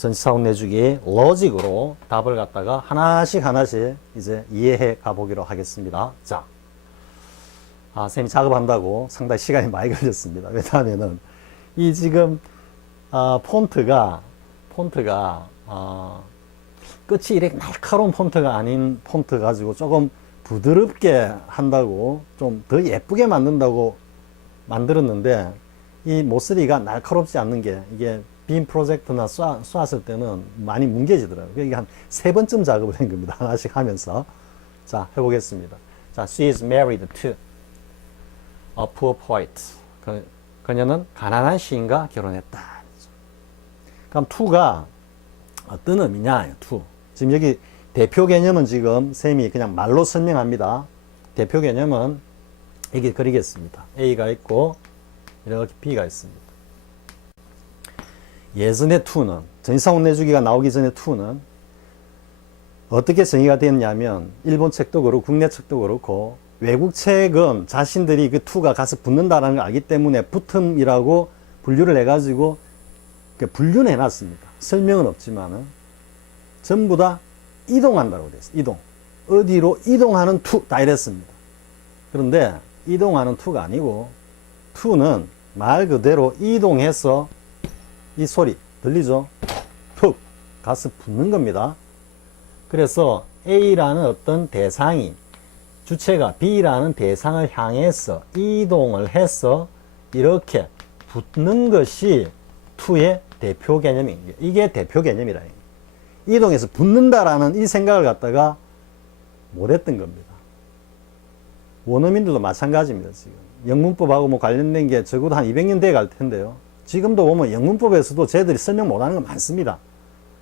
전치사원 내주기 로직으로 답을 갖다가 하나씩 이제 이해해 가보기로 하겠습니다. 자, 쌤이 작업한다고 상당히 시간이 많이 걸렸습니다. 왜냐하면은 이 지금 폰트가 끝이 이렇게 날카로운 폰트가 아닌 폰트 가지고 조금 부드럽게 한다고 좀 더 예쁘게 만든다고 만들었는데 이 모서리가 날카롭지 않는 게 이게 빔 프로젝터나 쐈을 때는 많이 뭉개지더라고요. 이게 한 3번쯤 작업을 한 겁니다. 하나씩 하면서. 자, 해보겠습니다. 자, she is married to a poor poet. 그녀는 가난한 시인과 결혼했다. 그럼 to가 어떤 의미냐? to. 지금 여기 대표 개념은 지금 쌤이 그냥 말로 설명합니다. 대표 개념은 여기 그리겠습니다. A가 있고 이렇게 B가 있습니다. 예전의 to는, 전치사원 내주기가 나오기 전에 to는 어떻게 정의가 되었냐면 일본 책도 그렇고 국내 책도 그렇고 외국 책은 자신들이 그 to가 가서 붙는다는 걸 알기 때문에 붙음이라고 분류를 해가지고 분류는 해놨습니다. 설명은 없지만은 전부 다 이동한다고 됐어요. 이동. 어디로 이동하는 to 다 이랬습니다. 그런데 이동하는 to가 아니고 to는 말 그대로 이동해서 이 소리 들리죠? 툭 가서 붙는 겁니다. 그래서 A라는 어떤 대상이 주체가 B라는 대상을 향해서 이동을 해서 이렇게 붙는 것이 to의 대표 개념인 게 이게 대표 개념이라. 이동해서 붙는다라는 이 생각을 갖다가 못했던 겁니다. 원어민들도 마찬가지입니다. 지금 영문법하고 뭐 관련된 게 적어도 한 200년 돼 갈 텐데요. 지금도 보면 영문법에서도 쟤들이 설명 못하는 거 많습니다.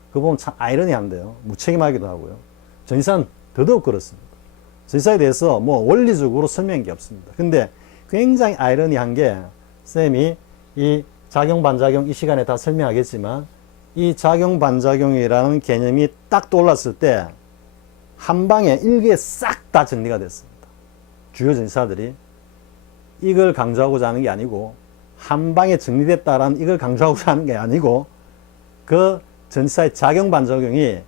그거 보면 참 아이러니한데요. 무책임하기도 하고요. 전치사는 더더욱 그렇습니다. 전치사에 대해서 뭐 원리적으로 설명한 게 없습니다. 근데 굉장히 아이러니한 게 쌤이 이 작용 반작용 이 시간에 다 설명하겠지만 이 작용 반작용이라는 개념이 딱 떠올랐을 때 한 방에 일기에 싹 다 정리가 됐습니다. 주요 전치사들이 이걸 강조하고자 하는 게 아니고 한 방에 정리됐다라는 이걸 강조하고자 하는 게 아니고 그 전치사의 작용 반작용이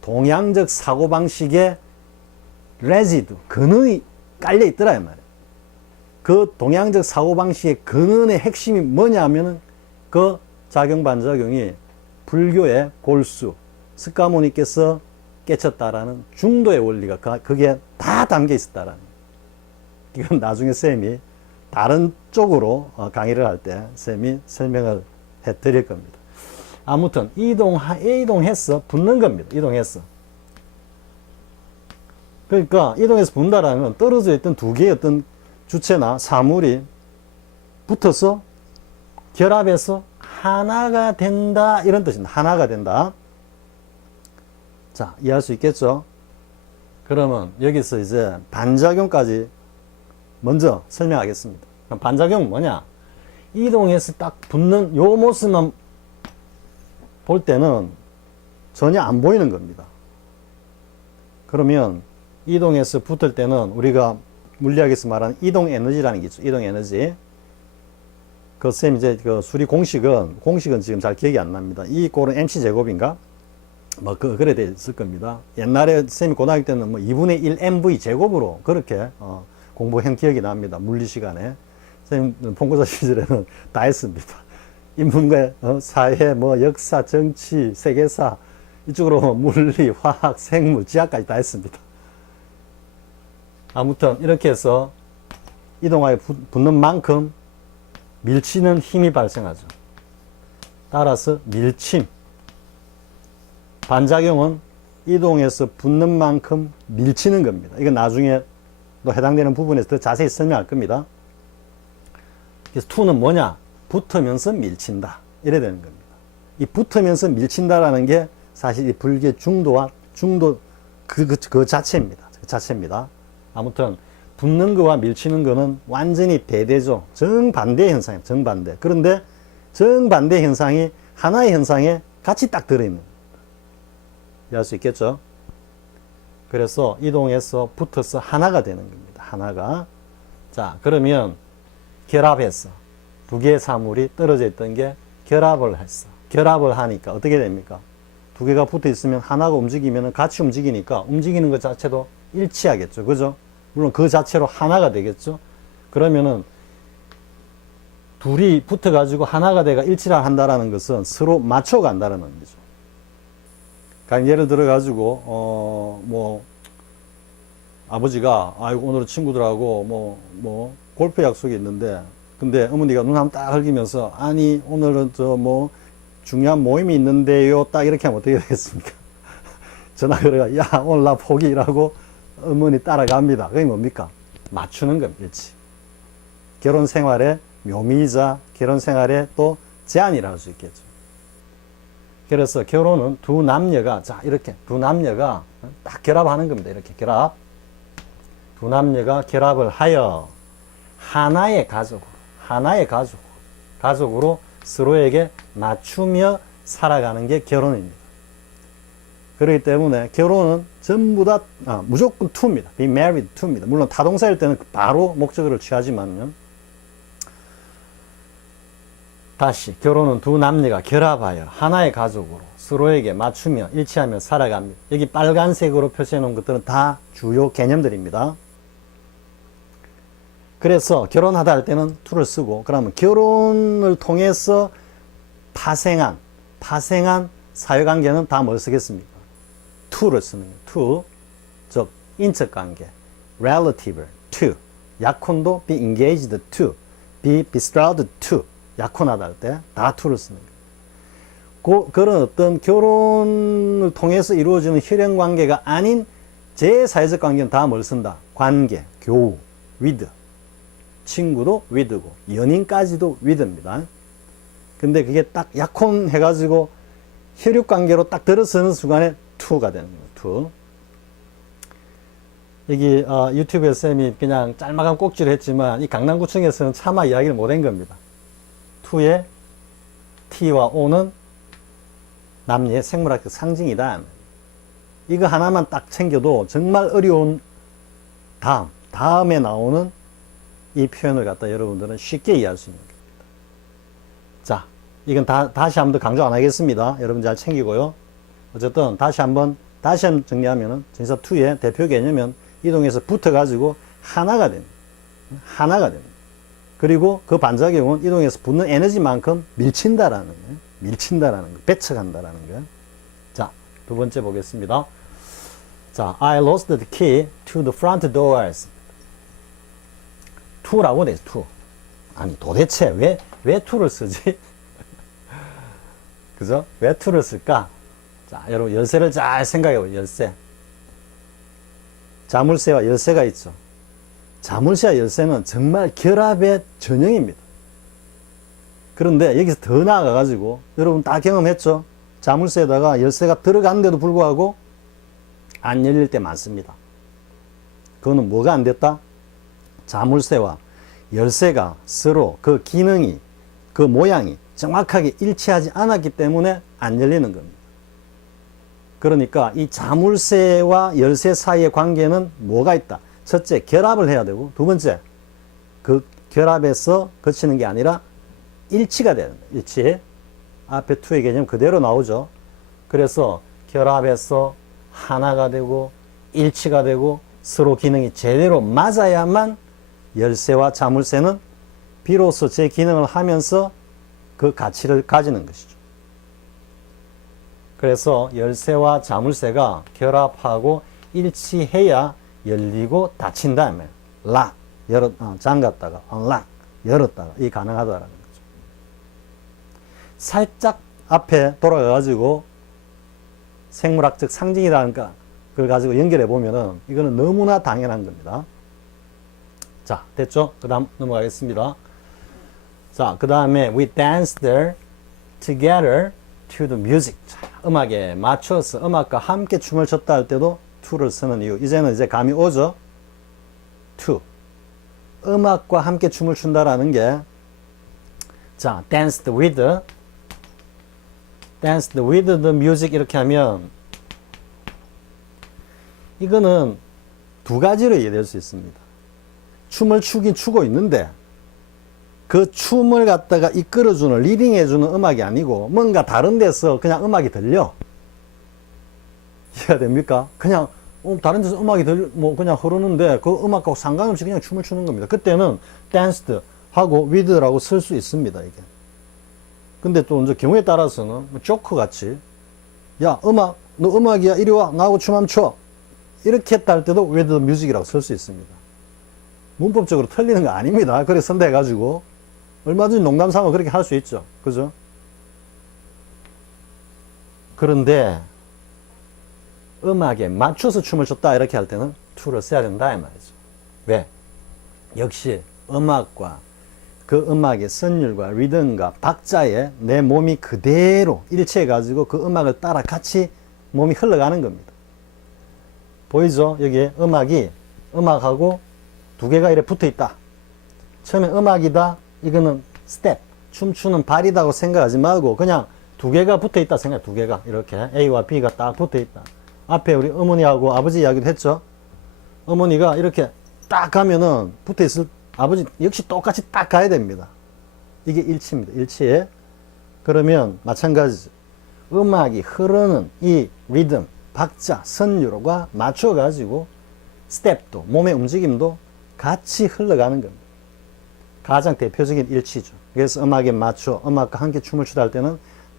동양적 사고방식의 레지드, 근원이 깔려 있더라 이 말이에요. 그 동양적 사고방식의 근원의 핵심이 뭐냐 하면은 그 작용 반작용이 불교의 골수, 스카모니께서 깨쳤다라는 중도의 원리가 그게 다 담겨 있었다라는. 이건 나중에 쌤이 다른 쪽으로 강의를 할 때 쌤이 설명을 해 드릴 겁니다. 아무튼 이동해서 붙는 겁니다. 이동해서. 그러니까 이동해서 붙는다라는 건 떨어져 있던 두 개의 어떤 주체나 사물이 붙어서 결합해서 하나가 된다 이런 뜻입니다. 하나가 된다. 자, 이해할 수 있겠죠? 그러면 여기서 이제 반작용까지 먼저 설명하겠습니다. 그럼 반작용은 뭐냐? 이동해서 딱 붙는 요 모습만 볼 때는 전혀 안 보이는 겁니다. 그러면 이동해서 붙을 때는 우리가 물리학에서 말하는 이동 에너지라는 게 있죠. 이동 에너지. 그 쌤 이제 그 수리 공식은 지금 잘 기억이 안 납니다. E 꼴은 MC 제곱인가? 뭐 그래 돼 있을 겁니다. 옛날에 쌤이 고등학교 때는 뭐 2분의 1 MV 제곱으로 그렇게 공부한 기억이 납니다. 물리 시간에. 쌤 본고사 시절에는 다 했습니다. 인문계, 사회, 뭐 역사, 정치, 세계사 이쪽으로 물리, 화학, 생물, 지학까지 다 했습니다. 아무튼 이렇게 해서 이동하여 붙는 만큼 밀치는 힘이 발생하죠. 따라서 밀침. 반작용은 이동해서 붙는 만큼 밀치는 겁니다. 이건 나중에 또 해당되는 부분에서 더 자세히 설명할 겁니다. 그래서 to는 뭐냐? 붙으면서 밀친다. 이래야 되는 겁니다. 이 붙으면서 밀친다라는 게 사실 이 불교 중도 그 자체입니다. 그 자체입니다. 아무튼 붙는 거와 밀치는 거는 완전히 대대죠. 정반대 현상이에요. 정반대. 그런데 정반대 현상이 하나의 현상에 같이 딱 들어있는 겁니다. 이해할 수 있겠죠? 그래서 이동해서 붙어서 하나가 되는 겁니다. 하나가. 자, 그러면 결합했어. 두 개의 사물이 떨어져 있던 게 결합을 했어. 결합을 하니까 어떻게 됩니까? 두 개가 붙어 있으면 하나가 움직이면 같이 움직이니까 움직이는 것 자체도 일치하겠죠. 그죠? 물론 그 자체로 하나가 되겠죠. 그러면은 둘이 붙어 가지고 하나가 돼가 일치를 한다라는 것은 서로 맞춰 간다라는 거죠. 그러니까 예를 들어 가지고 뭐 아버지가 아이고 오늘 친구들하고 뭐 골프 약속이 있는데 근데 어머니가 눈 한번 딱 흘리면서 아니 오늘은 저 뭐 중요한 모임이 있는데요 딱 이렇게 하면 어떻게 되겠습니까? 전화 걸어가 야 오늘 나 포기라고 어머니 따라갑니다. 그게 뭡니까? 맞추는 겁니다. 일치. 결혼 생활의 묘미이자 결혼 생활의 또 제한이라 할 수 있겠죠. 그래서 결혼은 두 남녀가 자 이렇게 두 남녀가 딱 결합하는 겁니다. 이렇게 결합. 두 남녀가 결합을 하여 하나의 가족으로 서로에게 맞추며 살아가는 게 결혼입니다. 그렇기 때문에 결혼은 전부 다 무조건 to입니다. be married to입니다. 물론 타동사일 때는 바로 목적어를 취하지만요. 다시 결혼은 두 남녀가 결합하여 하나의 가족으로 서로에게 맞추며 일치하며 살아갑니다. 여기 빨간색으로 표시해 놓은 것들은 다 주요 개념들입니다. 그래서 결혼하다 할 때는 to를 쓰고 그러면 결혼을 통해서 파생한 사회관계는 다 뭘 쓰겠습니까? to를 쓰는 거예요. to, 즉 인척관계, relative to, 약혼도 be engaged to, be betrothed to, 약혼하다 할 때 다 to를 쓰는 거예요. 그런 어떤 결혼을 통해서 이루어지는 혈연관계가 아닌 제4회적 관계는 다 뭘 쓴다? 관계, 교우, with. 친구도 with고 연인까지도 with입니다. 근데 그게 딱 약혼해가지고 혈육관계로 딱 들어서는 순간에 to가 되는 거예요. to. 여기 유튜브에 쌤이 그냥 짤막한 꼭지를 했지만 이 강남구청에서는 차마 이야기를 못한 겁니다. to의 t와 o는 남녀의 생물학적 상징이다. 이거 하나만 딱 챙겨도 정말 어려운 다음에 나오는 이 표현을 갖다 여러분들은 쉽게 이해할 수 있는 겁니다. 자, 이건 다시 한 번 더 강조 안 하겠습니다. 여러분 잘 챙기고요. 어쨌든 다시 한번 정리하면은 전치사 to의 대표 개념은 이동해서 붙어가지고 하나가 됩니다. 그리고 그 반작용은 이동해서 붙는 에너지만큼 밀친다라는 거예요. 배척한다라는 거예요. 자, 두 번째 보겠습니다. 자, I lost the key to the front doors. to라고 돼, to. 아니, 도대체 왜 to를 쓰지? 그죠? 왜 to를 쓸까? 자, 여러분, 열쇠를 잘 생각해보세요, 열쇠. 자물쇠와 열쇠가 있죠. 자물쇠와 열쇠는 정말 결합의 전형입니다. 그런데 여기서 더 나아가가지고, 여러분 다 경험했죠? 자물쇠에다가 열쇠가 들어갔는데도 불구하고 안 열릴 때 많습니다. 그거는 뭐가 안 됐다? 자물쇠와 열쇠가 서로 그 기능이, 그 모양이 정확하게 일치하지 않았기 때문에 안 열리는 겁니다. 그러니까 이 자물쇠와 열쇠 사이의 관계는 뭐가 있다? 첫째, 결합을 해야 되고, 두 번째, 그 결합에서 거치는 게 아니라 일치가 되는 거예요. 일치. 앞에 to의 개념 그대로 나오죠. 그래서 결합해서 하나가 되고 일치가 되고 서로 기능이 제대로 맞아야만 열쇠와 자물쇠는 비로소 제 기능을 하면서 그 가치를 가지는 것이죠. 그래서 열쇠와 자물쇠가 결합하고 일치해야 열리고 닫힌 다음에 락, 잠갔다가 unlock, 열었다가 이 가능하다라는 거죠. 살짝 앞에 돌아가가지고 생물학적 상징이라니까 그걸 가지고 연결해 보면은 이거는 너무나 당연한 겁니다. 자, 됐죠? 그 다음 넘어가겠습니다. 자, 그 다음에 we danced together to the music. 자, 음악에 맞춰서 음악과 함께 춤을 췄다 할 때도 to를 쓰는 이유. 이제는 이제 감이 오죠? to. 음악과 함께 춤을 춘다라는 게, 자, danced with the music 이렇게 하면 이거는 두 가지로 이해될 수 있습니다. 춤을 추긴 추고 있는데 그 춤을 갖다가 이끌어주는, 리딩해주는 음악이 아니고 뭔가 다른 데서 그냥 음악이 들려. 이해가 됩니까? 그냥 다른 데서 음악이 뭐 그냥 흐르는데 그 음악하고 상관없이 그냥 춤을 추는 겁니다. 그때는 danced 하고 with라고 쓸 수 있습니다, 이게. 근데 또 이제 경우에 따라서는 뭐 조크 같이 야, 너 음악이야. 이리 와. 나하고 춤 한번 춰. 이렇게 했다 할 때도 with music이라고 쓸 수 있습니다. 문법적으로 틀리는 거 아닙니다. 그래 선대해가지고 얼마든지 농담삼아 그렇게 할 수 있죠. 그죠? 그런데 음악에 맞춰서 춤을 췄다 이렇게 할 때는 to를 써야 된다 이 말이죠. 왜? 역시 음악과 그 음악의 선율과 리듬과 박자에 내 몸이 그대로 일치해 가지고 그 음악을 따라 같이 몸이 흘러가는 겁니다. 보이죠? 여기에 음악하고 두 개가 이렇게 붙어 있다. 처음에 음악이다. 이거는 스텝, 춤추는 발이다고 생각하지 말고 그냥 두 개가 붙어 있다 생각. 두 개가 이렇게 A와 B가 딱 붙어 있다. 앞에 우리 어머니하고 아버지 이야기도 했죠. 어머니가 이렇게 딱 가면은 붙어 있을 아버지 역시 똑같이 딱 가야 됩니다. 이게 일치입니다. 일치에. 그러면 마찬가지죠. 음악이 흐르는 이 리듬, 박자, 선율과 맞춰가지고 스텝도, 몸의 움직임도 같이 흘러가는 겁니다. 가장 대표적인 일치죠. 그래서 음악에 맞춰, 음악과 함께 춤을 추다 할 때는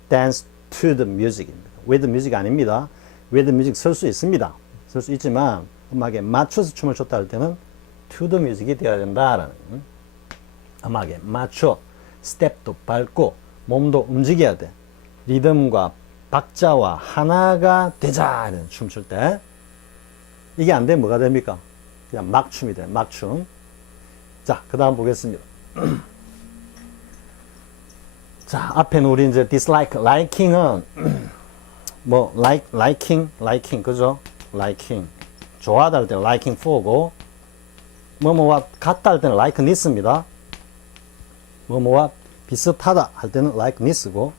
dance to the music입니다. with music 아닙니다. with music 쓸 수 있습니다. 쓸 수 있지만 음악에 맞춰서 춤을 췄다 할 때는 to the music이 되어야 된다라는 음악에 맞춰 스텝도 밟고 몸도 움직여야 돼. 리듬과 박자와 하나가 되자 춤출 때 이게 안 되면 뭐가 됩니까? 그냥 막춤이 돼. 막춤. 자, 그 다음 보겠습니다. 자, 앞에는 우리 이제 dislike, liking은 뭐 liking 그죠? liking 좋아하다 할 때는 liking for고 뭐뭐와 같다 할 때는 likeness입니다. 뭐뭐와 비슷하다 할 때는 likeness고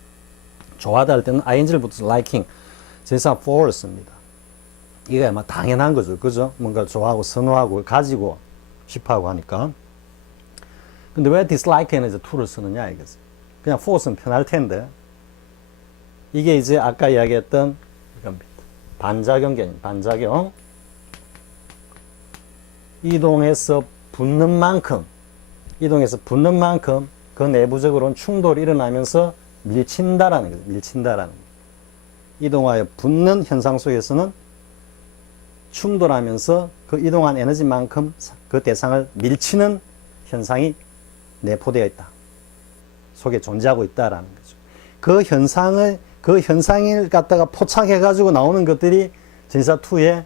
좋아하다 할 때는 ing를 붙여서 liking 제사 for를 씁니다. 이게 아마 당연한 거죠. 그죠? 뭔가 좋아하고 선호하고 가지고 싶어하고 하니까. 근데 왜 dislike에는 이제 to를 쓰느냐 이거죠. 그냥 for 쓰면 편할 텐데 이게 이제 아까 이야기했던 반작용 개념, 반작용. 이동해서 붙는 만큼 그 내부적으로는 충돌이 일어나면서 밀친다라는 거죠. 밀친다라는 거. 이동하여 붙는 현상 속에서는 충돌하면서 그 이동한 에너지만큼 그 대상을 밀치는 현상이 내포되어 있다. 속에 존재하고 있다라는 거죠. 그 현상을 갖다가 포착해가지고 나오는 것들이 전사2의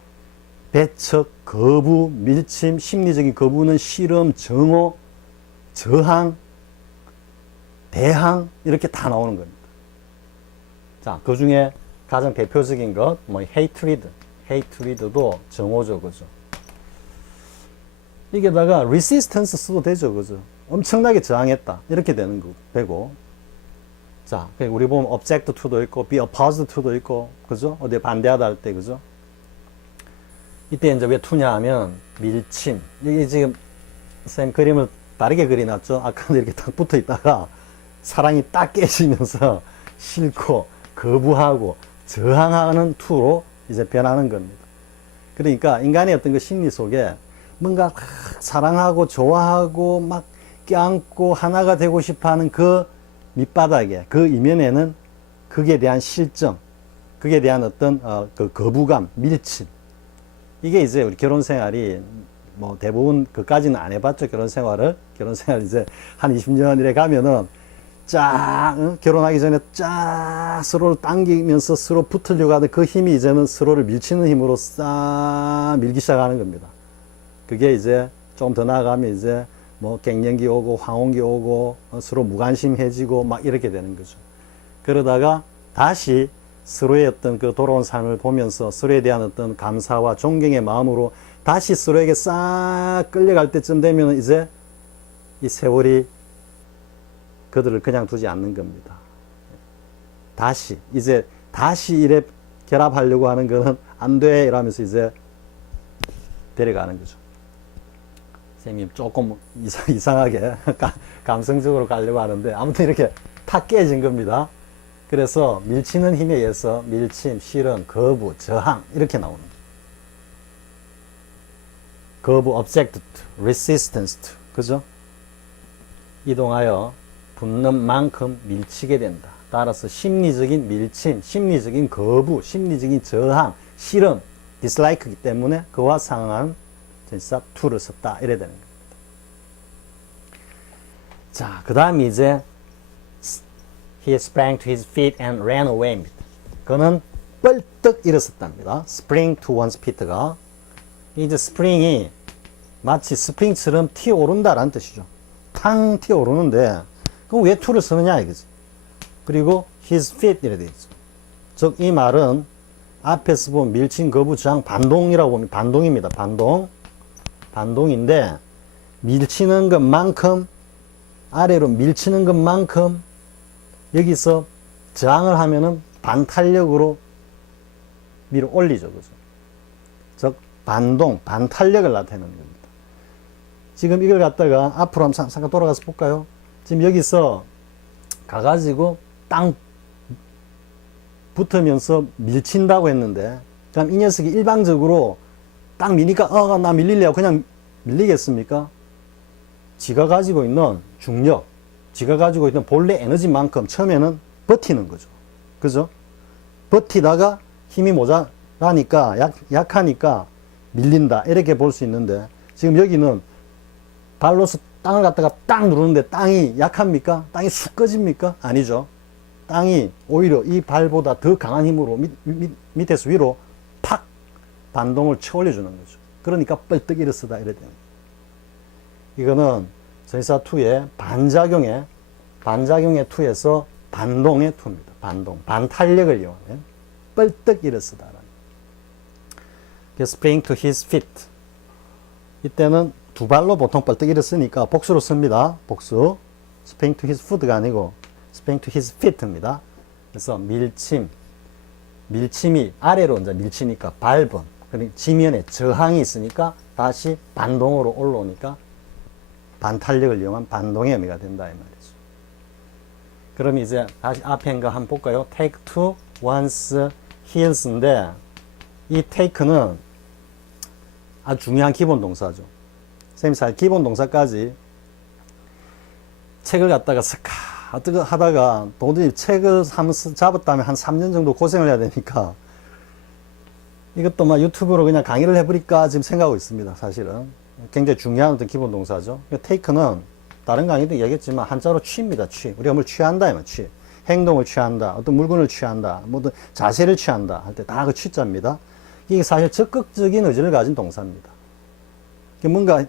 배척, 거부, 밀침, 심리적인 거부는 싫음, 정오, 저항, 대항 이렇게 다 나오는 겁니다. 자, 그 중에 가장 대표적인 것, 뭐 haterid도 정오죠, 그죠? 이게다가 resistance 써도 되죠, 그죠? 엄청나게 저항했다 이렇게 되는 거 되고. 자, 우리 보면 object to도 있고 be opposed to도 있고, 그죠? 어디에 반대하다 할 때, 그죠? 이때 이제 왜 to냐 하면 밀침. 이게 지금 쌤 그림을 다르게 그려놨죠? 아까는 이렇게 딱 붙어 있다가 사랑이 딱 깨지면서 싫고 거부하고 저항하는 to로 이제 변하는 겁니다. 그러니까 인간의 어떤 그 심리 속에 뭔가 사랑하고 좋아하고 막 껴안고 하나가 되고 싶어 하는 그 밑바닥에 그 이면에는 극에 대한 실정, 극에 대한 어떤 그 거부감, 밀침. 이게 이제 우리 결혼 생활이 뭐 대부분 그까지는 안 해봤죠. 결혼 생활 이제 한 20년 이래 가면은 결혼하기 전에 서로를 당기면서 서로 붙으려고 하던 그 힘이 이제는 서로를 밀치는 힘으로 밀기 시작하는 겁니다. 그게 이제 좀 더 나아가면 이제 뭐 갱년기 오고 황혼기 오고 서로 무관심해지고 막 이렇게 되는 거죠. 그러다가 다시 서로의 어떤 그 돌아온 삶을 보면서 서로에 대한 어떤 감사와 존경의 마음으로 다시 서로에게 싹 끌려갈 때쯤 되면 이제 이 세월이 그들을 그냥 두지 않는 겁니다. 다시 이래 결합하려고 하는 거는 안 돼 이러면서 이제 데려가는 거죠. 선생님 조금 이상하게 감성적으로 가려고 하는데 아무튼 이렇게 탁 깨진 겁니다. 그래서 밀치는 힘에 의해서 밀침, 실험, 거부, 저항 이렇게 나오는 거예요. 거부, object to, resistance to, 그죠? 이동하여 붙는 만큼 밀치게 된다. 따라서 심리적인 밀침, 심리적인 거부, 심리적인 저항, 실험, dislike이기 때문에 그와 상응하는 전치사 to를 썼다. 이래야 되는 겁니다. 자, 그 다음 이제 he sprang to his feet and ran away. 그는 뻘떡 일어섰답니다. spring to one's feet가 이제 spring이 마치 스프링처럼 튀어오른다라는 뜻이죠. 탕 튀어오르는데 그럼 왜 to를 쓰느냐 이거지. 그리고 his feet 이래 돼 있죠. 즉 이 말은 앞에서 보면 밀침, 거부, 저항, 반동이라고 보면 반동입니다. 반동인데 밀치는 것만큼 아래로 밀치는 것만큼 여기서 저항을 하면은 반탄력으로 위로 올리죠. 그죠? 즉 반동, 반탄력을 나타내는 겁니다. 지금 이걸 갖다가 앞으로 한번 잠깐 돌아가서 볼까요? 지금 여기서 가가지고 땅 붙으면서 밀친다고 했는데, 그럼 이 녀석이 일방적으로 딱 미니까, 나 밀릴래요. 그냥 밀리겠습니까? 지가 가지고 있는 중력, 지가 가지고 있는 본래 에너지만큼 처음에는 버티는 거죠. 그죠? 버티다가 힘이 모자라니까, 약하니까 밀린다. 이렇게 볼 수 있는데, 지금 여기는 발로서 땅을 갖다가 딱 누르는데 땅이 약합니까? 땅이 쑥 꺼집니까? 아니죠. 땅이 오히려 이 발보다 더 강한 힘으로 밑에서 위로 팍 반동을 쳐올려주는 거죠. 그러니까 뻘떡 일어서다 이래 되는 거예요. 이거는 전치사 to의 반작용의 to에서 반동의 to입니다. 반탄력을 이용하면 뻘떡 일어서다라는. spring to his feet. 이때는 두 발로 보통 뻘떡 일어서니까 복수로 씁니다. 복수. spring to his foot가 아니고 spring to his feet입니다. 그래서 밀침이 아래로 이제 밀치니까 밟은, 그러니까 지면에 저항이 있으니까 다시 반동으로 올라오니까 반탄력을 이용한 반동의 의미가 된다 이 말이죠. 그럼 이제 다시 앞에 거 한번 볼까요? take to one's heels인데 이 take는 아주 중요한 기본 동사죠. 선생님 기본 동사까지 책을 갖다가 어떻게 하다가 도저히 책을 잡았다면 한 3년 정도 고생을 해야 되니까 이것도 막 유튜브로 그냥 강의를 해버릴까 지금 생각하고 있습니다. 사실은 굉장히 중요한 어떤 기본 동사죠. take는 다른 강의도 얘기했지만 한자로 취입니다. 취. 우리가 뭘 취한다 하면 취. 행동을 취한다. 어떤 물건을 취한다. 뭐든 자세를 취한다 할 때 다 그 취자입니다. 이게 사실 적극적인 의지를 가진 동사입니다. 뭔가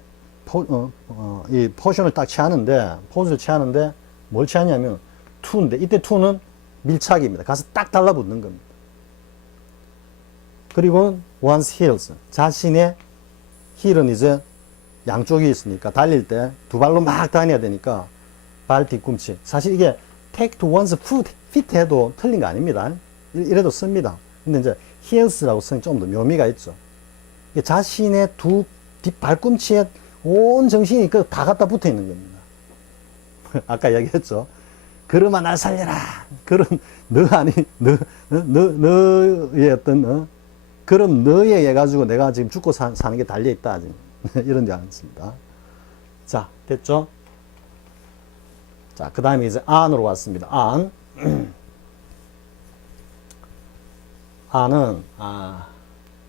이 포션을 딱 취하는데, 포즈를 취하는데 뭘 취하냐면 to인데, 이때 to는 밀착입니다. 가서 딱 달라붙는 겁니다. 그리고 one's heels, 자신의 힐은 이제 양쪽이 있으니까 달릴 때 두 발로 막 다녀야 되니까 발 뒤꿈치. 사실 이게 take to one's feet 해도 틀린 거 아닙니다. 이래도 씁니다. 근데 이제 heels라고 쓰니 좀 더 묘미가 있죠. 자신의 두 발꿈치에 온 정신이 다 갖다 붙어 있는 겁니다. 아까 얘기했죠. 그러마 날 살려라. 그럼 너의 어떤 그럼 너에 의해 가지고 내가 지금 죽고 사는 게 달려 있다. 이런 데 않습니다. 자, 됐죠? 자, 그 다음에 이제 on으로 왔습니다. on.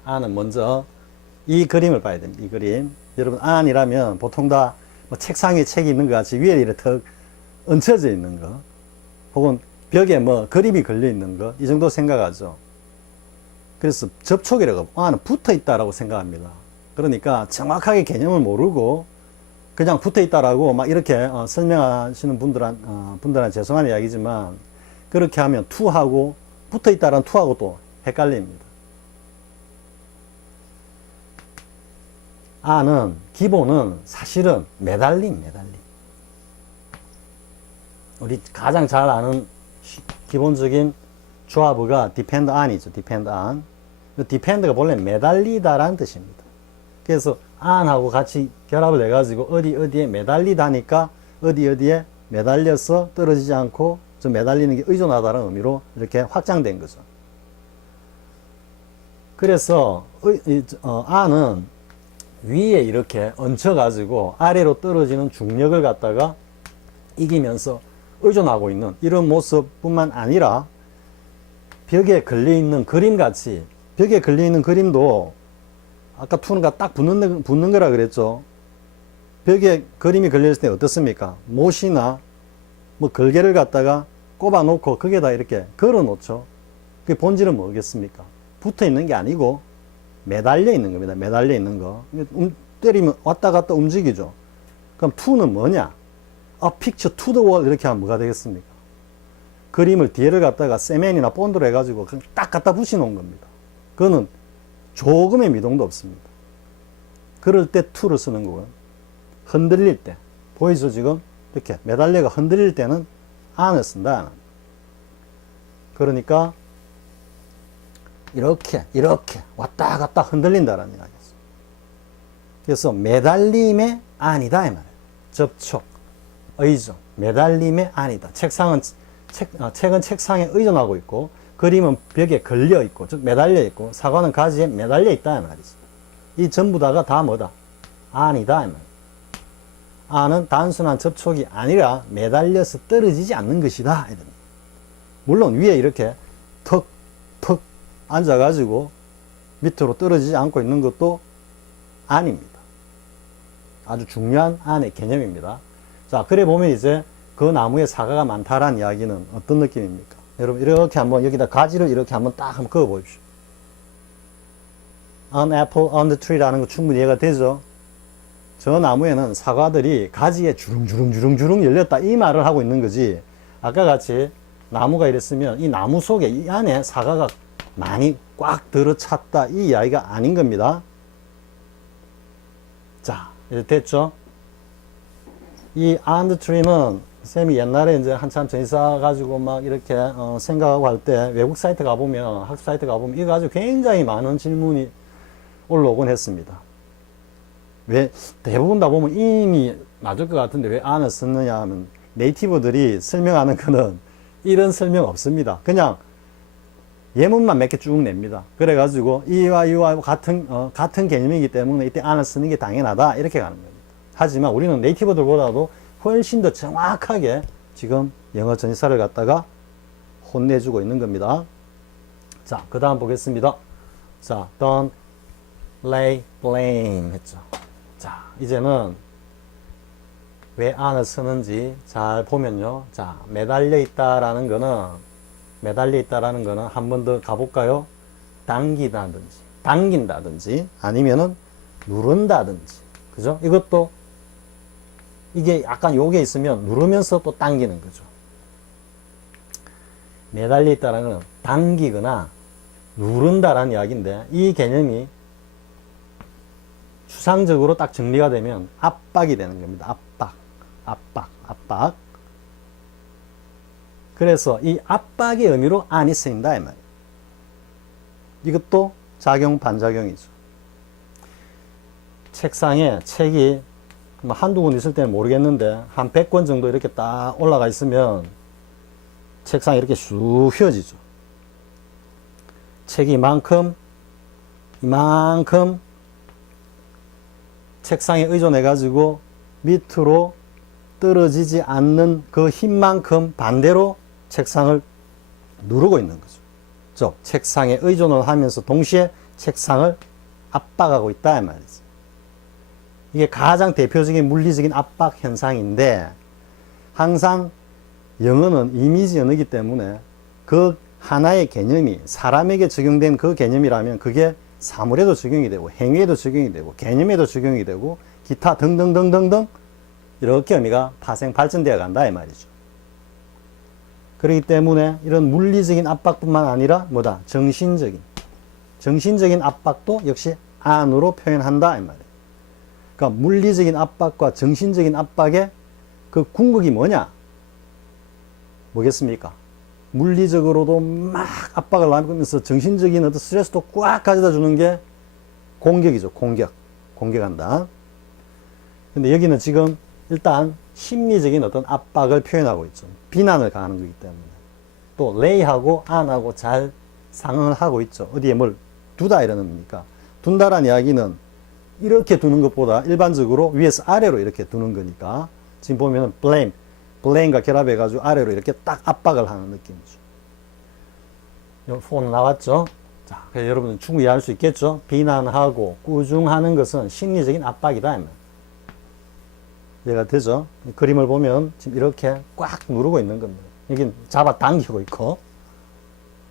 on은 먼저 이 그림을 봐야 됩니다. 이 그림. 여러분, on이라면 보통 다 뭐 책상 위에 책이 있는 것 같이 위에 이렇게 턱 얹혀져 있는 거, 혹은 벽에 뭐 그림이 걸려 있는 거, 이 정도 생각하죠. 그래서 접촉이라고, on은 붙어 있다라고 생각합니다. 그러니까 정확하게 개념을 모르고 그냥 붙어 있다라고 막 이렇게 설명하시는 분들한테 죄송한 이야기지만, 그렇게 하면 to하고 붙어 있다라는 to하고 또 헷갈립니다. on은 기본은 사실은 매달림. 우리 가장 잘 아는 기본적인 조합어가 depend on이죠. depend on. depend가 본래 매달리다라는 뜻입니다. 그래서 on하고 같이 결합을 해가지고 어디에 매달리다니까 어디에 매달려서 떨어지지 않고 저 매달리는 게 의존하다는 의미로 이렇게 확장된 거죠. 그래서 안은 위에 이렇게 얹혀가지고 아래로 떨어지는 중력을 갖다가 이기면서 의존하고 있는 이런 모습뿐만 아니라 벽에 걸려있는 그림같이, 벽에 걸려있는 그림도 아까 투는가 딱 붙는 거라 그랬죠. 벽에 그림이 걸려있을 때 어떻습니까? 못이나 뭐 걸개를 갖다가 꼽아 놓고 거기에다 이렇게 걸어 놓죠. 그 본질은 뭐겠습니까? 붙어 있는 게 아니고 매달려 있는 겁니다. 매달려 있는 거. 때리면 왔다 갔다 움직이죠. 그럼 투는 뭐냐? A picture to the wall 이렇게 하면 뭐가 되겠습니까? 그림을 뒤에를 갖다가 세멘이나 본드로 해가지고 그냥 딱 갖다 붙여 놓은 겁니다. 그거는 조금의 미동도 없습니다. 그럴 때 to를 쓰는 거고요. 흔들릴 때 보이죠? 지금 이렇게 매달려가 흔들릴 때는 안을 쓴다. 그러니까 이렇게 왔다 갔다 흔들린다라는 이야기죠. 그래서 매달림의 안이다 이 말이에요. 접촉, 의존, 매달림의 안이다. 책은 책상에 의존하고 있고 그림은 벽에 걸려 있고 즉 매달려 있고 사과는 가지에 매달려 있다 이 말이죠. 이 전부 다가 다 뭐다? 안이다 이 말이에요. 안은 단순한 접촉이 아니라 매달려서 떨어지지 않는 것이다. 이런. 물론 위에 이렇게 턱 앉아가지고 밑으로 떨어지지 않고 있는 것도 안입니다. 아주 중요한 안의 개념입니다. 자, 그래 보면 이제 그 나무에 사과가 많다라는 이야기는 어떤 느낌입니까? 여러분, 이렇게 한번 여기다 가지를 이렇게 한번 딱 한번 그어 보십시오. An apple on the tree라는 거 충분히 이해가 되죠? 저 나무에는 사과들이 가지에 주릉주릉 열렸다 이 말을 하고 있는 거지. 아까 같이 나무가 이랬으면 이 나무 속에 이 안에 사과가 많이 꽉 들어찼다 이 이야기가 아닌 겁니다. 자, 이제 됐죠? 이 on the tree는 쌤이 옛날에 이제 한참 전시사 가지고 막 이렇게 생각하고 할 때 외국 사이트 가보면 학습 사이트 가보면 이거 가지고 굉장히 많은 질문이 올라오곤 했습니다. 왜 대부분 다 보면 인이 맞을 것 같은데 왜 안을 썼느냐 하면 네이티브들이 설명하는 거는 이런 설명 없습니다. 그냥 예문만 몇 개 쭉 냅니다. 그래가지고 이와 이와 같은 개념이기 때문에 이때 안을 쓰는 게 당연하다 이렇게 가는 겁니다. 하지만 우리는 네이티브들보다도 훨씬 더 정확하게 지금 영어 전치사를 갖다가 혼내주고 있는 겁니다. 자, 그 다음 보겠습니다. 자, don't lay blame 했죠. 자, 이제는 왜 안을 쓰는지 잘 보면요. 자, 매달려 있다라는 거는 한 번 더 가볼까요? 당긴다든지 아니면은 누른다든지, 그죠? 이것도 이게 약간 요게 있으면 누르면서 또 당기는 거죠. 매달려 있다라는 건 당기거나 누른다라는 이야기인데 이 개념이 추상적으로 딱 정리가 되면 압박이 되는 겁니다. 압박. 그래서 이 압박의 의미로 안이 쓰인다 이 말이에요. 이것도 작용 반작용이죠. 책상에 책이 한두 권 있을 때는 모르겠는데 한 100권 정도 이렇게 딱 올라가 있으면 책상이 이렇게 쑥 휘어지죠. 책이 이만큼 책상에 의존해 가지고 밑으로 떨어지지 않는 그 힘만큼 반대로 책상을 누르고 있는 거죠. 즉 책상에 의존을 하면서 동시에 책상을 압박하고 있다 이 말이죠. 이게 가장 대표적인 물리적인 압박 현상인데 항상 영어는 이미지 언어이기 때문에 그 하나의 개념이 사람에게 적용된 그 개념이라면 그게 사물에도 적용이 되고 행위에도 적용이 되고 개념에도 적용이 되고 기타 등등등등등 이렇게 의미가 발전되어 간다 이 말이죠. 그렇기 때문에 이런 물리적인 압박뿐만 아니라 뭐다? 정신적인 압박도 역시 안으로 표현한다 이 말이에요. 그러니까 물리적인 압박과 정신적인 압박의 그 궁극이 뭐냐? 뭐겠습니까? 물리적으로도 막 압박을 하면서 정신적인 어떤 스트레스도 꽉 가져다 주는 게 공격이죠. 공격한다. 근데 여기는 지금 일단 심리적인 어떤 압박을 표현하고 있죠. 비난을 가하는 거기 때문에. 또 lay하고 on하고 잘 상응을 하고 있죠. 어디에 뭘 두다 이러는 겁니까? 둔다란 이야기는 이렇게 두는 것보다 일반적으로 위에서 아래로 이렇게 두는 거니까 지금 보면은 blame과 결합해가지고 아래로 이렇게 딱 압박을 하는 느낌이죠. 폰 나왔죠? 자, 여러분은 충분히 이해할 수 있겠죠? 비난하고 꾸중하는 것은 심리적인 압박이다. 이해가 되죠? 그림을 보면 지금 이렇게 꽉 누르고 있는 겁니다. 여긴 잡아 당기고 있고,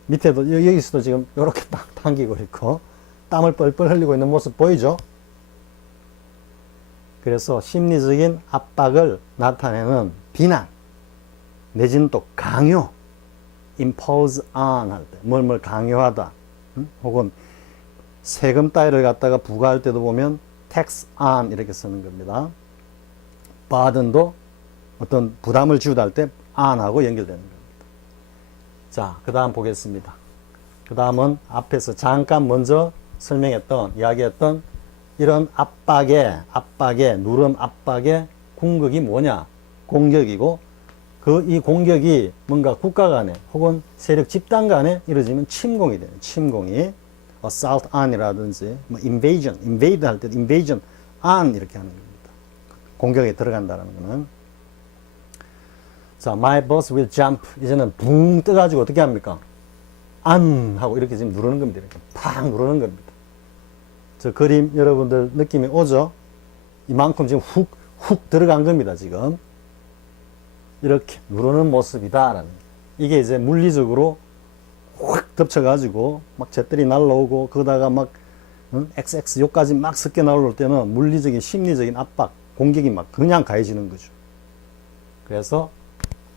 밑에도, 여기서도 지금 이렇게 딱 당기고 있고, 땀을 뻘뻘 흘리고 있는 모습 보이죠? 그래서 심리적인 압박을 나타내는 비난, 내지는 또 강요, impose on 할 때, 뭘 강요하다, 혹은 세금 따위를 갖다가 부과할 때도 보면 tax on 이렇게 쓰는 겁니다. burden도 어떤 부담을 지우다 할 때 on하고 연결되는 겁니다. 자, 그 다음 보겠습니다. 그 다음은 앞에서 잠깐 먼저 설명했던, 이야기했던 이런 압박의, 누름 압박의 궁극이 뭐냐? 공격이고, 이 공격이 뭔가 국가 간에 혹은 세력 집단 간에 이루어지면 침공이 되는, 침공이 assault on이라든지 뭐 invade 할 때 invasion on 이렇게 하는 겁니다. 공격에 들어간다는 거는. 자, my boss will jump. 이제는 붕 떠가지고 어떻게 합니까? on 하고 이렇게 지금 누르는 겁니다. 이렇게 팍 누르는 겁니다. 저 그림 여러분들 느낌이 오죠? 이만큼 지금 훅 들어간 겁니다, 지금. 이렇게 누르는 모습이다라는. 이게 이제 물리적으로 확 덮쳐가지고 막 잿들이 날라오고 그러다가 막 XX 요까지 막 섞여 나올 때는 물리적인 심리적인 압박, 공격이 막 그냥 가해지는 거죠. 그래서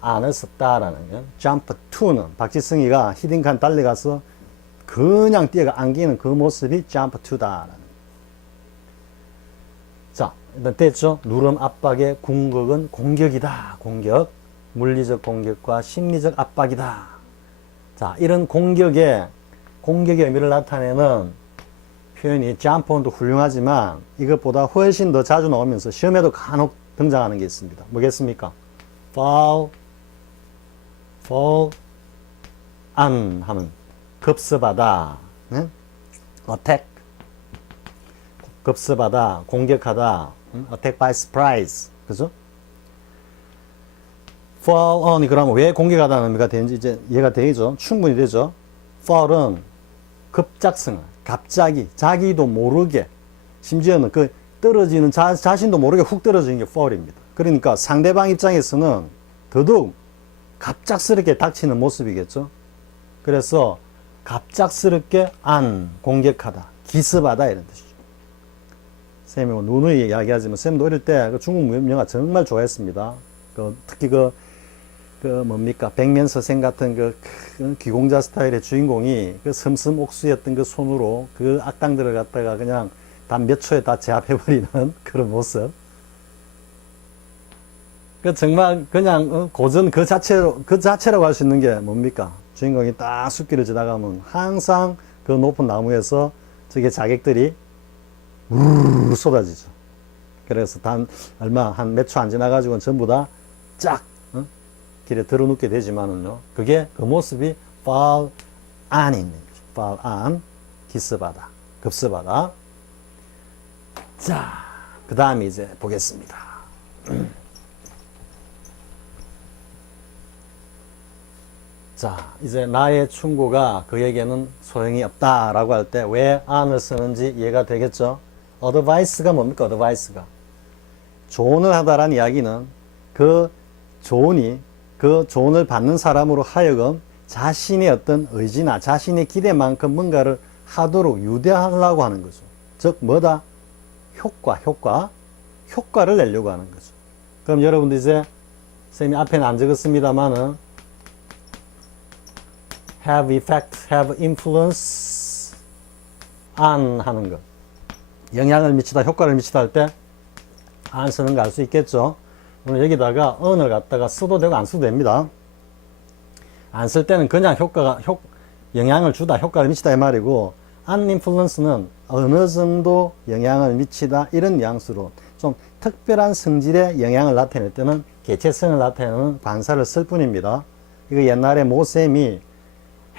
안을 썼다라는 건 jump to는 박지성이가 히딩칸 달려가서 그냥 뛰어가 안기는 그 모습이 jump to다라는. 자, 일단 됐죠? 누름 압박의 궁극은 공격이다. 공격. 물리적 공격과 심리적 압박이다. 자, 이런 공격의 의미를 나타내는 표현이 jump on도 훌륭하지만 이것보다 훨씬 더 자주 나오면서 시험에도 간혹 등장하는 게 있습니다. 뭐겠습니까? fall on 하면 급습하다. 네? attack 급습하다, 공격하다, attack by surprise. 그죠? fall on이 그러면 왜 공격하다는 의미가 되는지 이제 이해가 되죠? 충분히 되죠? fall은 급작성을, 갑자기, 자기도 모르게, 심지어는 그 떨어지는 자신도 모르게 훅 떨어지는 게 fall입니다. 그러니까 상대방 입장에서는 더더욱 갑작스럽게 닥치는 모습이겠죠? 그래서 갑작스럽게 공격하다, 기습하다 이런 뜻이죠. 쌤이 뭐 누누이 이야기하지만 쌤도 어릴 때 그 중국 무협 영화 정말 좋아했습니다. 특히 뭡니까 백면서생 같은 그 귀공자 스타일의 주인공이 그 섬섬 옥수였던 그 손으로 그 악당들을 갖다가 그냥 단 몇 초에 다 제압해버리는 그런 모습. 그 정말 그냥 고전 그 자체라고 할 수 있는 게 뭡니까? 주인공이 딱 숲길을 지나가면 항상 그 높은 나무에서 저게 자객들이 우르르 쏟아지죠. 그래서 한 몇 초 안 지나가지고는 전부 다 쫙 길에 들어눕게 되지만은요. 그게 그 모습이 fall on인 거죠. fall on, 기습하다, 급습하다. 자, 그 다음에 이제 보겠습니다. 자, 이제 나의 충고가 그에게는 소용이 없다라고 할 때 왜 on을 쓰는지 이해가 되겠죠? advice가 뭡니까? advice가 조언을 하다라는 이야기는 그 조언을 받는 사람으로 하여금 자신의 어떤 의지나 자신의 기대만큼 뭔가를 하도록 유도하려고 하는 거죠. 즉 뭐다? 효과를 내려고 하는 거죠. 그럼 여러분들 이제 쌤이 앞에는 안 적었습니다만은 have effect, have influence on 하는 것. 영향을 미치다, 효과를 미치다 할 때 안 쓰는 거 알 수 있겠죠? 오늘 여기다가 on을 갖다가 써도 되고 안 써도 됩니다. 안 쓸 때는 그냥 영향을 주다, 효과를 미치다 이 말이고, on influence는 어느 정도 영향을 미치다 이런 뉘앙스로 좀 특별한 성질의 영향을 나타낼 때는 개체성을 나타내는 관사를 쓸 뿐입니다. 이거 옛날에 모쌤이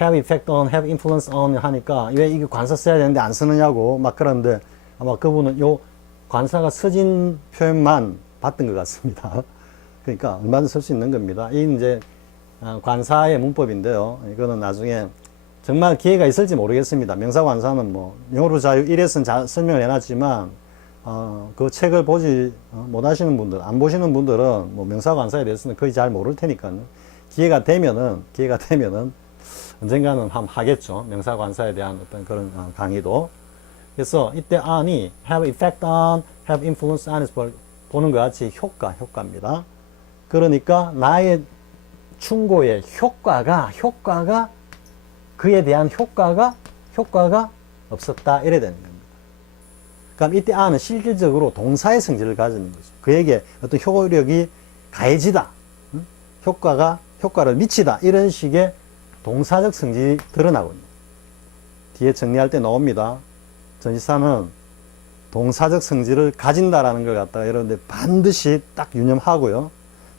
have effect on, have influence on 하니까 왜 이거 관사 써야 되는데 안 쓰느냐고 막 그러는데 아마 그분은 요 관사가 서진 표현만 봤던 것 같습니다. 그러니까 얼마든지 쓸 수 있는 겁니다. 이 이제 관사의 문법인데요. 이거는 나중에 정말 기회가 있을지 모르겠습니다. 명사관사는 뭐 영어로 자유 1에서는 설명을 해놨지만 그 책을 보지 못하시는 분들, 안 보시는 분들은 뭐 명사관사에 대해서는 거의 잘 모를 테니까요. 기회가 되면은 언젠가는 한번 하겠죠. 명사관사에 대한 어떤 그런 강의도. 그래서 이때 on이 have effect on, have influence on에서 보는 것 같이 효과입니다. 그러니까 나의 충고의 효과가 그에 대한 효과가 없었다 이래 되는 겁니다. 그럼 이때 on은 실질적으로 동사의 성질을 가지는 거죠. 그에게 어떤 효력이 가해지다, 효과를 미치다 이런 식의 동사적 성질이 드러나거든요. 뒤에 정리할 때 나옵니다. 전치사는 동사적 성질을 가진다라는 걸 갖다가 여러분들 반드시 딱 유념하고요.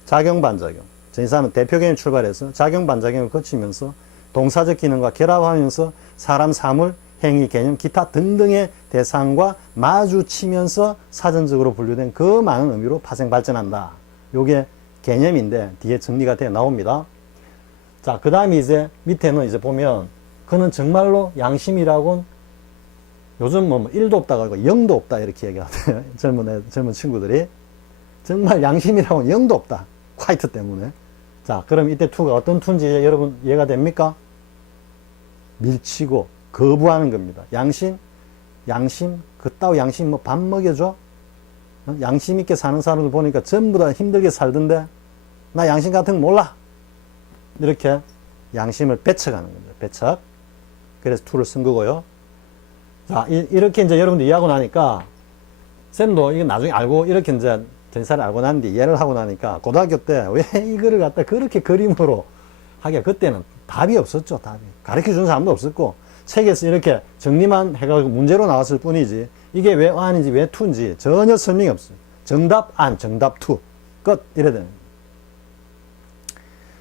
작용, 반작용. 전치사는 대표 개념 출발해서 작용, 반작용을 거치면서 동사적 기능과 결합하면서 사람, 사물, 행위, 개념, 기타 등등의 대상과 마주치면서 사전적으로 분류된 그 많은 의미로 파생 발전한다. 요게 개념인데 뒤에 정리가 되어 나옵니다. 자, 그 다음에 이제 밑에는 이제 보면 그는 정말로 양심이라고는 요즘 뭐 1도 없다고 하고 0도 없다 이렇게 얘기하대요. 젊은 친구들이. 정말 양심이라고는 0도 없다. 콰이트 때문에. 자, 그럼 이때 투가 어떤 투인지 여러분 이해가 됩니까? 밀치고 거부하는 겁니다. 양심, 그따위 양심 뭐 밥 먹여줘? 양심 있게 사는 사람들 보니까 전부 다 힘들게 살던데 나 양심 같은 거 몰라. 이렇게 양심을 배척하는 겁니다. 배척. 그래서 투를 쓴 거고요. 자, 이렇게 이제 여러분들 이해하고 나니까 쌤도 이거 나중에 알고 이렇게 이제 전사를 알고 난 뒤 이해를 하고 나니까 고등학교 때 왜 이거를 갖다 그렇게 그림으로 하게 그때는 답이 없었죠. 답이. 가르쳐 준 사람도 없었고 책에서 이렇게 정리만 해가지고 문제로 나왔을 뿐이지 이게 왜 안인지 왜 투인지 전혀 설명이 없어요. 정답 안, 정답 투. 끝. 이래 되는 거예요.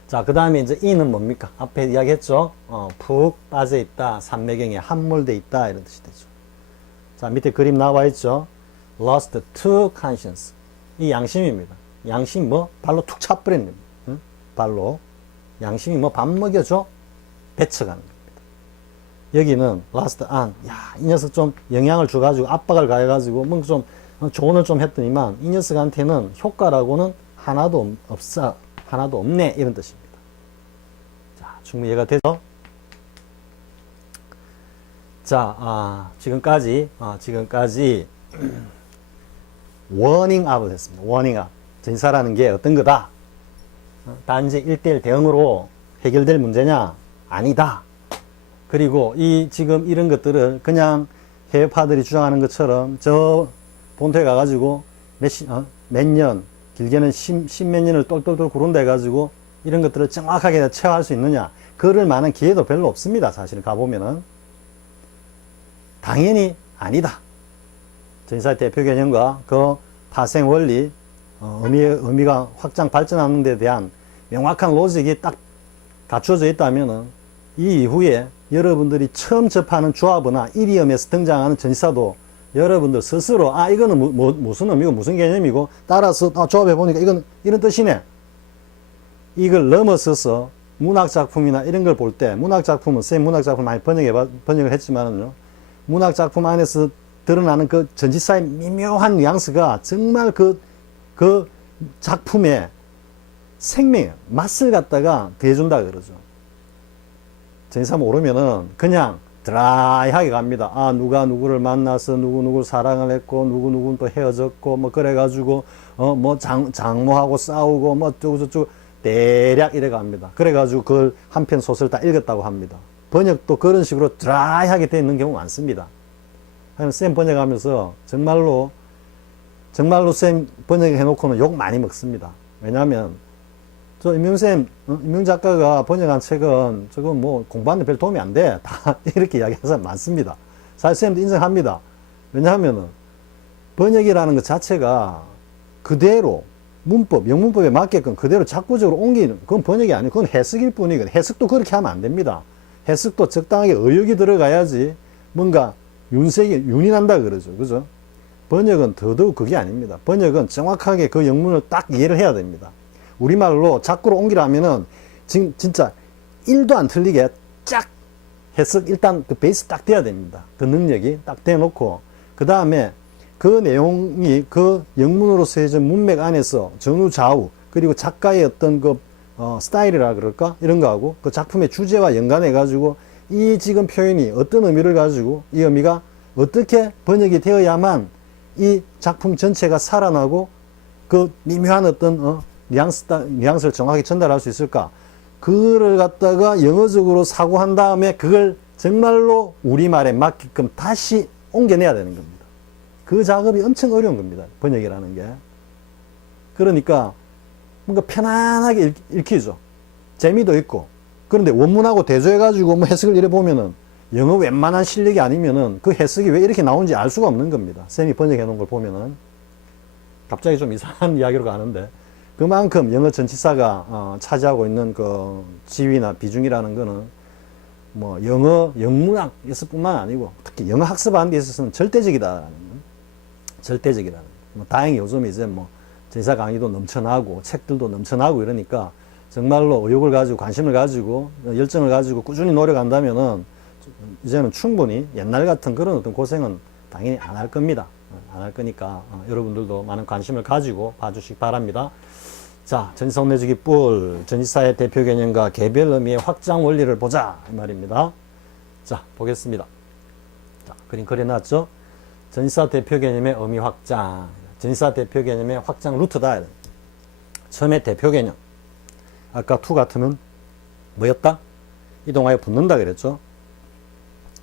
자, 그 다음에 이제 이는 뭡니까? 앞에 이야기했죠? 푹 빠져 있다, 산매경에 함몰돼 있다, 이런 뜻이 되죠. 자, 밑에 그림 나와 있죠? lost to conscience. 이 양심입니다. 양심 뭐? 발로 툭 차버리는 겁니다. 응? 발로. 양심이 뭐 밥 먹여줘? 배척하는 겁니다. 여기는 lost on. 야, 이 녀석 좀 영향을 줘가지고 압박을 가해가지고 뭔가 좀 조언을 좀 했더니만 이 녀석한테는 효과라고는 하나도 없네. 이런 뜻입니다. 자, 충분히 이해가 되죠? 자, 지금까지 워닝 업을 했습니다. 워닝 업. 전사라는 게 어떤 거다? 단지 1대1 대응으로 해결될 문제냐? 아니다. 그리고 지금 이런 것들을 그냥 해외파들이 주장하는 것처럼 저 본토에 가가지고 몇 년, 길게는 십몇 년을 똘똘똘 구른다 해가지고 이런 것들을 정확하게 체화할 수 있느냐? 그럴 만한 기회도 별로 없습니다. 사실은 가보면은. 당연히 아니다. 전사의 대표 개념과 그 파생 원리, 의미가 확장 발전하는 데 대한 명확한 로직이 딱 갖춰져 있다면은 이 이후에 여러분들이 처음 접하는 조합어나 이디엄에서 등장하는 전치사도 여러분들 스스로 이거는 무슨 의미고 무슨 개념이고 따라서 조합해 보니까 이건 이런 뜻이네. 이걸 넘어서서 문학작품이나 이런 걸 볼 때 문학작품은 쌤 문학작품 많이 번역을 했지만은요. 문학작품 안에서 드러나는 그 전치사의 미묘한 뉘앙스가 정말 그 작품의 생명, 맛을 갖다가 더해준다 그러죠. 전치사 모르면은 그냥 드라이하게 갑니다. 누가 누구를 만나서 누구를 사랑을 했고 누구는 또 헤어졌고 뭐 그래가지고 뭐 장모하고 싸우고 뭐 어쩌고저쩌고 대략 이래 갑니다. 그래가지고 그걸 한 편 소설 다 읽었다고 합니다. 번역도 그런 식으로 드라이하게 되어 있는 경우 많습니다. 쌤 번역하면서 정말로 쌤 번역해놓고는 욕 많이 먹습니다. 왜냐하면 저 임용 작가가 번역한 책은 저건 뭐 공부하는데 별 도움이 안 돼. 다 이렇게 이야기하는 사람 많습니다. 사실 쌤도 인정합니다. 왜냐하면은 번역이라는 것 자체가 그대로 문법, 영문법에 맞게끔 그대로 작구적으로 옮기는, 그건 번역이 아니고 그건 해석일 뿐이거든. 해석도 그렇게 하면 안 됩니다. 해석도 적당하게 의욕이 들어가야지 뭔가 윤이 난다 그러죠. 그죠? 번역은 더더욱 그게 아닙니다. 번역은 정확하게 그 영문을 딱 이해를 해야 됩니다. 우리말로 작구로 옮기라면은 진짜 1도 안 틀리게 쫙 해석 일단 그 베이스 딱 돼야 됩니다. 그 능력이 딱 돼놓고 그 다음에 그 내용이 그 영문으로 쓰여진 문맥 안에서 전후 좌우 그리고 작가의 어떤 그 스타일이라 그럴까 이런 거하고 그 작품의 주제와 연관해 가지고 이 지금 표현이 어떤 의미를 가지고 이 의미가 어떻게 번역이 되어야만 이 작품 전체가 살아나고 그 미묘한 어떤 뉘앙스를 정확히 전달할 수 있을까? 그거를 갖다가 영어적으로 사고한 다음에 그걸 정말로 우리말에 맞게끔 다시 옮겨내야 되는 겁니다. 그 작업이 엄청 어려운 겁니다. 번역이라는 게. 그러니까 뭔가 편안하게 읽히죠. 재미도 있고. 그런데 원문하고 대조해가지고 뭐 해석을 이래 보면은 영어 웬만한 실력이 아니면은 그 해석이 왜 이렇게 나오는지 알 수가 없는 겁니다. 쌤이 번역해 놓은 걸 보면은. 갑자기 좀 이상한 이야기로 가는데 그만큼 영어 전치사가 차지하고 있는 그 지위나 비중이라는 거는 뭐 영어 영문학에서 뿐만 아니고 특히 영어 학습하는 데 있어서는 절대적이다라는 절대적이라는 뭐 다행히 요즘 이제 뭐 제사 강의도 넘쳐나고 책들도 넘쳐나고 이러니까 정말로 의욕을 가지고 관심을 가지고 열정을 가지고 꾸준히 노력한다면은 이제는 충분히 옛날 같은 그런 어떤 고생은 당연히 안 할 겁니다. 안 할 거니까 여러분들도 많은 관심을 가지고 봐주시기 바랍니다. 자, 전치사 혼내주기 뿔, 전치사의 대표 개념과 개별 의미의 확장 원리를 보자 이 말입니다. 자, 보겠습니다. 자, 그림 그려놨죠? 전치사 대표 개념의 의미 확장, 전치사 대표 개념의 확장 루트다. 처음에 대표 개념. 아까 to 같으면 뭐였다? 이동하여 붙는다 그랬죠?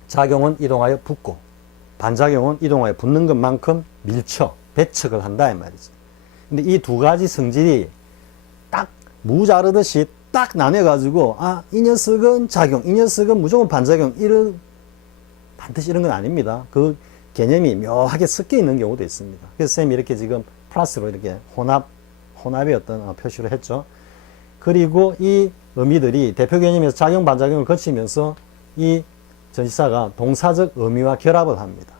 작용은 이동하여 붙고, 반작용은 이동하여 붙는 것만큼 밀쳐, 배척을 한다 이 말이죠. 근데 이 두 가지 성질이 딱 무 자르듯이 딱 나뉘어가지고 이 녀석은 작용, 이 녀석은 무조건 반작용 반드시 이런 건 아닙니다. 개념이 묘하게 섞여 있는 경우도 있습니다. 그래서 쌤이 이렇게 지금 플러스로 이렇게 혼합의 어떤 표시를 했죠. 그리고 이 의미들이 대표 개념에서 작용, 반작용을 거치면서 이 전치사가 동사적 의미와 결합을 합니다.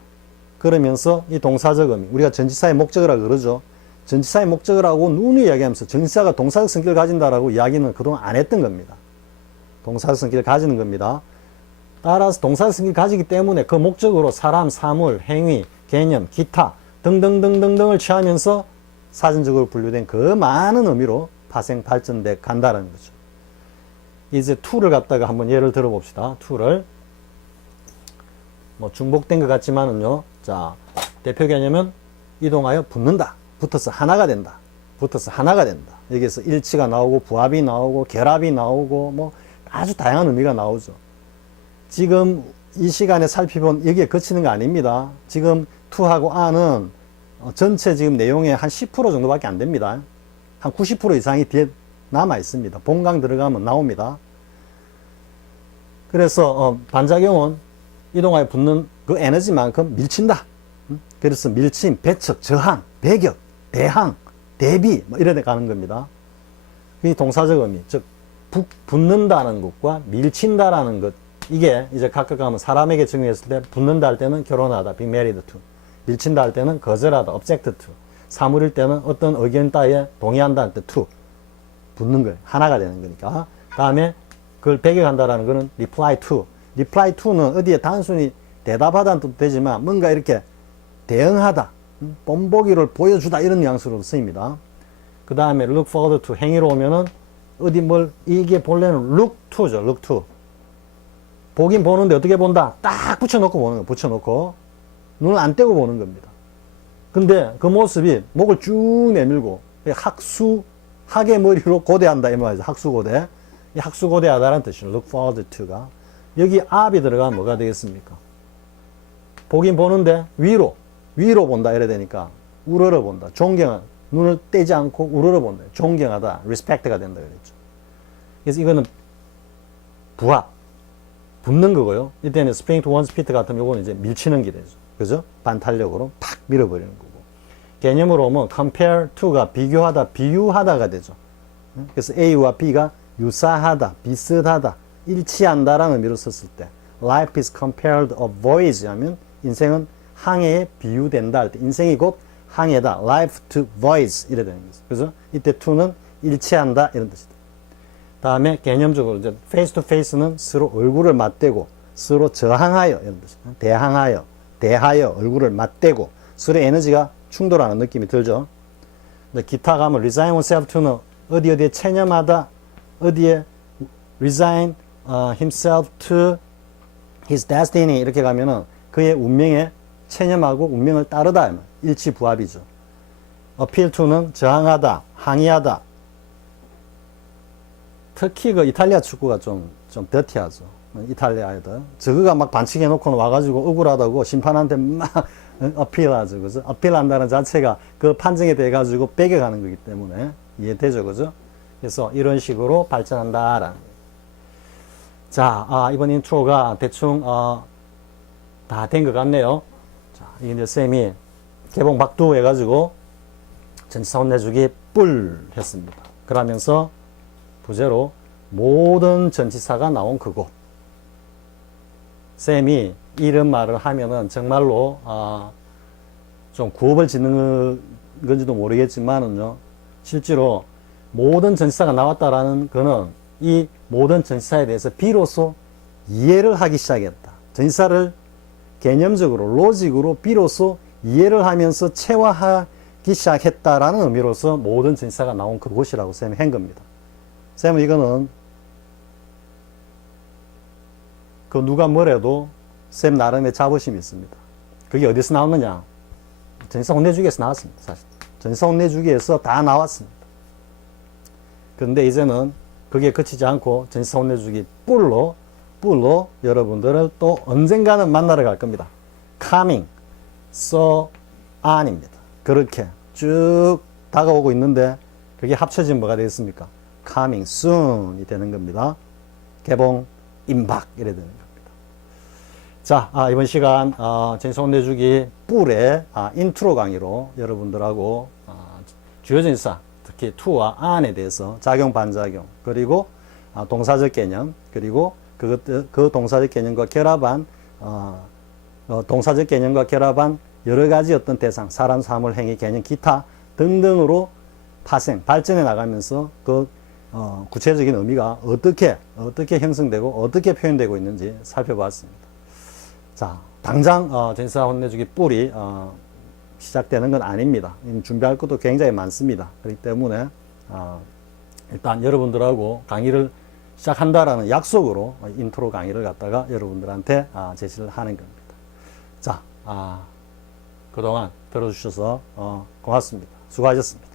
그러면서 이 동사적 의미, 우리가 전치사의 목적어라고 그러죠. 전치사의 목적어라고 누누이 이야기하면서 전치사가 동사적 성격을 가진다라고 이야기는 그동안 안 했던 겁니다. 동사적 성격을 가지는 겁니다. 따라서 동사적 성격을 가지기 때문에 그 목적으로 사람, 사물, 행위, 개념, 기타 등등등등등을 취하면서 사전적으로 분류된 그 많은 의미로 파생, 발전돼 간다는 거죠. 이제 to를 갖다가 한번 예를 들어봅시다. to를 뭐 중복된 것 같지만은요. 자, 대표 개념은 이동하여 붙는다. 붙어서 하나가 된다. 붙어서 하나가 된다. 여기에서 일치가 나오고 부합이 나오고 결합이 나오고 뭐 아주 다양한 의미가 나오죠. 지금 이 시간에 살펴본 여기에 거치는 거 아닙니다. 지금 to하고 a는 전체 지금 내용의 한 10% 정도밖에 안 됩니다. 한 90% 이상이 뒤에 남아 있습니다. 본강 들어가면 나옵니다. 그래서 반작용은 이동하여 붙는 그 에너지만큼 밀친다. 그래서 밀침, 배척, 저항, 배격, 대항, 대비 뭐 이래 가는 겁니다. 이 동사적 의미, 즉 붙는다는 것과 밀친다라는 것, 이게 이제 각각 가면 사람에게 적용했을 때 붙는다 할 때는 결혼하다, be married to, 밀친다 할 때는 거절하다, object to, 사물일 때는 어떤 의견 따위에 동의한다 할 때 to, 붙는 거예요. 하나가 되는 거니까. 다음에 그걸 배격한다라는 거는 reply to. reply to는 어디에 단순히 대답하다는 뜻도 되지만 뭔가 이렇게 대응하다, 본보기를 보여주다 이런 뉘앙스로 쓰입니다. 그 다음에 look forward to 행위로 오면은 어디 이게 본래는 look to죠. look to. 보긴 보는데 어떻게 본다? 딱 붙여놓고 보는 거예요. 붙여놓고 눈을 안 떼고 보는 겁니다. 근데 그 모습이 목을 쭉 내밀고 학의 머리로 고대한다 이 말이죠. 학수고대. 이 학수고대하다라는 뜻이죠. look forward to가. 여기 up이 들어가면 뭐가 되겠습니까? 보긴 보는데 위로 본다 이래 되니까 우러러 본다. 존경한, 눈을 떼지 않고 우러러 본다. 존경하다. respect가 된다 그랬죠. 그래서 이거는 부합, 붙는 거고요. 이때는 spring to one's feet 같은 요거는 이제 밀치는 게 되죠. 그죠? 반탄력으로 팍 밀어버리는 거고. 개념으로 오면 compare to가 비교하다, 비유하다가 되죠. 그래서 A와 B가 유사하다, 비슷하다, 일치한다라는 의미로 썼을 때 life is compared a voyage 하면 인생은 항해에 비유된다 할 때 인생이 곧 항해다. life to voyage 이래 되는 거죠. 그래서 이때 to는 일치한다 이런 뜻이다. 다음에 개념적으로 이제 face to face는 서로 얼굴을 맞대고 서로 저항하여 이런 뜻이다. 대하여 얼굴을 맞대고 서로 에너지가 충돌하는 느낌이 들죠. 기타 가면 resign oneself to는 어디에 체념하다, 어디에 resign himself to his destiny 이렇게 가면은 그의 운명에 체념하고 운명을 따르다 일치부합이죠. appeal to는 저항하다, 항의하다. 특히 그 이탈리아 축구가 좀 더티하죠. 이탈리아에도 저거가 막 반칙해 놓고 와가지고 억울하다고 심판한테 막 어필하죠. 그죠? 어필한다는 자체가 그 판정에 대해 가지고 빼겨가는 거기 때문에 이해되죠. 그죠? 그래서 이런 식으로 발전한다라는 거예요. 자, 이번 인트로가 대충 다 된 것 같네요. 자, 이게 이제 쌤이 개봉 박두 해가지고 전치사 혼내주기 뿔 했습니다. 그러면서 부제로 모든 전치사가 나온 그곳. 쌤이 이런 말을 하면은 정말로 좀 구업을 짓는 건지도 모르겠지만은요, 실제로 모든 전치사가 나왔다라는 거는 이 모든 전치사에 대해서 비로소 이해를 하기 시작했다. 전치사를 개념적으로 로직으로 비로소 이해를 하면서 체화하기 시작했다라는 의미로서 모든 전치사가 나온 그곳이라고 쌤이 한 겁니다. 쌤은 이거는 그 누가 뭐래도 쌤 나름의 자부심이 있습니다. 그게 어디서 나왔느냐? 전치사 혼내주기에서 나왔습니다. 사실 전치사 혼내주기에서 다 나왔습니다. 그런데 이제는 그게 그치지 않고 전치사 혼내주기 뿔로 여러분들을 또 언젠가는 만나러 갈 겁니다. coming, so on입니다. 그렇게 쭉 다가오고 있는데 그게 합쳐진 뭐가 되겠습니까? coming soon이 되는 겁니다. 개봉 임박 이래 되는 겁니다. 자, 이번 시간 전치사 혼내주기 뿔의 인트로 강의로 여러분들하고 주요 전치사 특히 to와 on에 대해서 작용 반작용 그리고 동사적 개념 그리고 그 동사적 개념과 결합한 동사적 개념과 결합한 여러 가지 어떤 대상, 사람, 사물, 행위, 개념, 기타 등등으로 발전해 나가면서 그 구체적인 의미가 어떻게 형성되고 어떻게 표현되고 있는지 살펴봤습니다. 자, 당장 전치사 혼내주기 뿔이 시작되는 건 아닙니다. 준비할 것도 굉장히 많습니다. 그렇기 때문에 일단 여러분들하고 강의를 시작한다라는 약속으로 인트로 강의를 갖다가 여러분들한테 제시를 하는 겁니다. 자, 그동안 들어주셔서 고맙습니다. 수고하셨습니다.